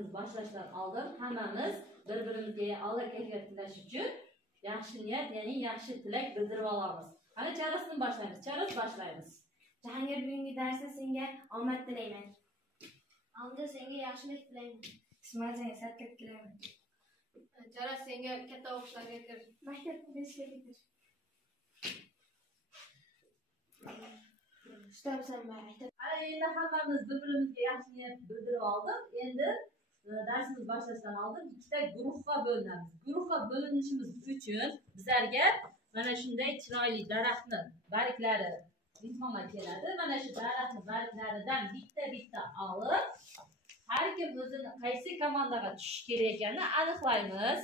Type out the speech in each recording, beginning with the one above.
darsimiz başlashdan oldin hammamiz bir-birimizga Alloh kayfiyat tilash uchun yaxshi niyat, ya'ni yaxshi tilak bildirib olamiz. Qani charasini boshlaymiz. Charas boshlaymiz. Jahongir, bugungi darsda senga omad tilayman. Alda senga yaxshilik tilayman. Ismoil, senga sarkat tilayman. Charas, senga katta o'qishlarga kir. Maktabga ishga ketir. Ustob maktab. Endi hammamiz bir-birimizga yaxshi niyat bildirib oldik. Endi darsimiz boshlashdan oldin ikkita guruhga bo'linamiz. Guruhga bo'linishimiz uchun bizlarga mana shunday chiroyli daraxtni barglari mehmonlar keladi. Mana shu daraxtni barglaridan bitta olib, har kim o'zini qaysi komandaga tushish kerak ekanini aniqlaymiz.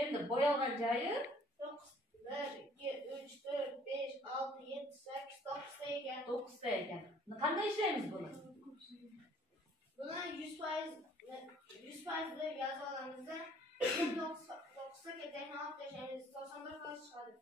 Endi bo'yalgan joyi 9 ta ekan. Qanday ishlaymiz buni? Buni 100% deb yozib olamizda 9 ta ketayni olib tashlaymiz. 91 foiz chiqadi.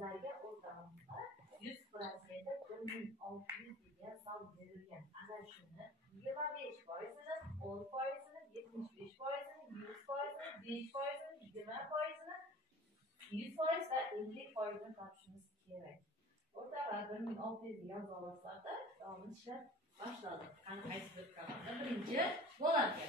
Bizlarga o'rtamizda 100%da 1600 degan son berilgan. Ana shuni 25%ni, 10%ni, 75%ni, 100%ni, 5%ni, 20%ni, 100% va 50%ni topishimiz kerak. O'rtaga 1600 yozib olasizlarda davom ishlab boshladi. Qani qaysi bir komanda birinchi bo'larkan.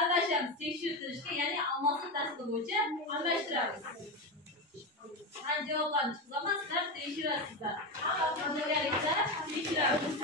Almashamiz, tekshirtirishga, ya'ni almasni tasdiq bo'yicha almashtiramiz. Qani javoblarni chiqaman, sizlar tekshirasizlar. Birgalikda tekshiramiz.